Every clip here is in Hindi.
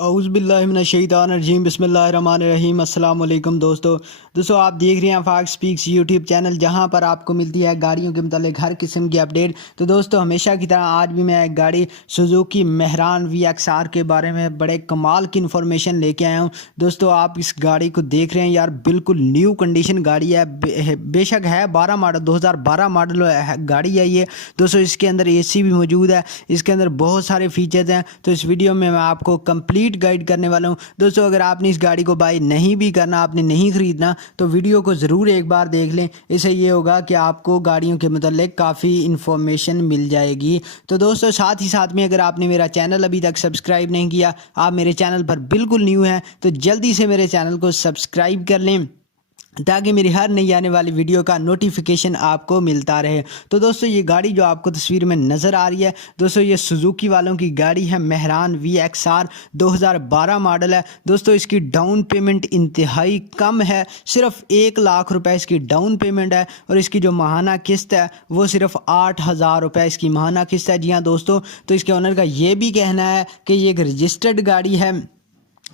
औज़ुबिल्लाहिमिनश्शैतानिर्रजीम बिस्मिल्लाहिर्रहमानिर्रहीम अस्सलाम वालेकुम दोस्तों आप देख रहे हैं फाक स्पीक्स यूट्यूब चैनल, जहां पर आपको मिलती है गाड़ियों के मतलब हर किस्म की अपडेट। तो दोस्तों हमेशा की तरह आज भी मैं एक गाड़ी सुजुकी मेहरान VXR के बारे में बड़े कमाल की इन्फॉर्मेशन लेके आया हूं। दोस्तों आप इस गाड़ी को देख रहे हैं यार, बिल्कुल न्यू कंडीशन गाड़ी है। बेशक है 12 मॉडल 2012 मॉडल गाड़ी है ये। दोस्तों इसके अंदर AC भी मौजूद है, इसके अंदर बहुत सारे फीचर्स हैं। तो इस वीडियो में मैं आपको कंप्लीट गाइड करने वाला हूं। दोस्तों अगर आपने इस गाड़ी को बाय नहीं भी करना, आपने नहीं खरीदना, तो वीडियो को ज़रूर एक बार देख लें। इससे ये होगा कि आपको गाड़ियों के मतलब काफ़ी इन्फॉर्मेशन मिल जाएगी। तो दोस्तों साथ ही साथ में अगर आपने मेरा चैनल अभी तक सब्सक्राइब नहीं किया, आप मेरे चैनल पर बिल्कुल न्यू हैं, तो जल्दी से मेरे चैनल को सब्सक्राइब कर लें ताकि मेरी हर नई आने वाली वीडियो का नोटिफिकेशन आपको मिलता रहे। तो दोस्तों ये गाड़ी जो आपको तस्वीर में नज़र आ रही है, दोस्तों ये सुजुकी वालों की गाड़ी है। मेहरान VXR 2012 मॉडल है। दोस्तों इसकी डाउन पेमेंट इंतहाई कम है, सिर्फ 1 लाख रुपए इसकी डाउन पेमेंट है। और इसकी जो माहाना किस्त है वो सिर्फ 8,000 रुपये इसकी माहाना किस्त है। जी हाँ दोस्तों, तो इसके ओनर का ये भी कहना है कि ये एक रजिस्टर्ड गाड़ी है।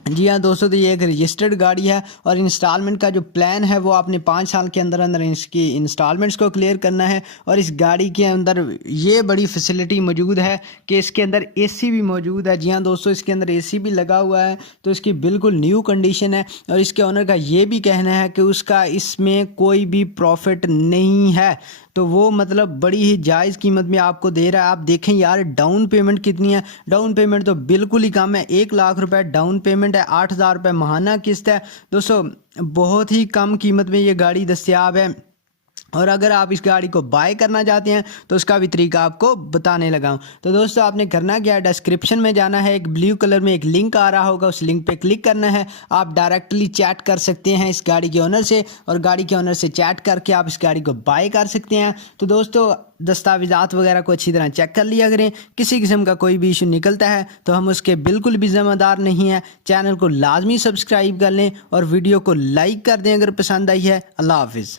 जी हाँ दोस्तों, तो ये एक रजिस्टर्ड गाड़ी है और इंस्टॉलमेंट का जो प्लान है वो आपने 5 साल के अंदर अंदर इसकी इंस्टॉलमेंट्स को क्लियर करना है। और इस गाड़ी के अंदर ये बड़ी फैसिलिटी मौजूद है कि इसके अंदर AC भी मौजूद है। जी हाँ दोस्तों, इसके अंदर AC भी लगा हुआ है। तो इसकी बिल्कुल न्यू कंडीशन है। और इसके ओनर का ये भी कहना है कि उसका इसमें कोई भी प्रॉफिट नहीं है, तो वो मतलब बड़ी ही जायज़ कीमत में आपको दे रहा है। आप देखें यार डाउन पेमेंट कितनी है। डाउन पेमेंट तो बिल्कुल ही कम है, 1 लाख रुपए डाउन पेमेंट है, 8,000 रुपये माहाना किस्त है। दोस्तों बहुत ही कम कीमत में ये गाड़ी दस्तयाब है। और अगर आप इस गाड़ी को बाय करना चाहते हैं तो उसका भी तरीका आपको बताने लगा हूं। तो दोस्तों आपने करना क्या है, डिस्क्रिप्शन में जाना है, एक ब्लू कलर में एक लिंक आ रहा होगा, उस लिंक पे क्लिक करना है। आप डायरेक्टली चैट कर सकते हैं इस गाड़ी के ओनर से, और गाड़ी के ओनर से चैट करके आप इस गाड़ी को बाय कर सकते हैं। तो दोस्तों दस्तावेज़ात वगैरह को अच्छी तरह चेक कर लिया करें। किसी किस्म का कोई भी इशू निकलता है तो हम उसके बिल्कुल भी ज़िम्मेदार नहीं हैं। चैनल को लाजमी सब्सक्राइब कर लें और वीडियो को लाइक कर दें अगर पसंद आई है। अल्लाह हाफिज़।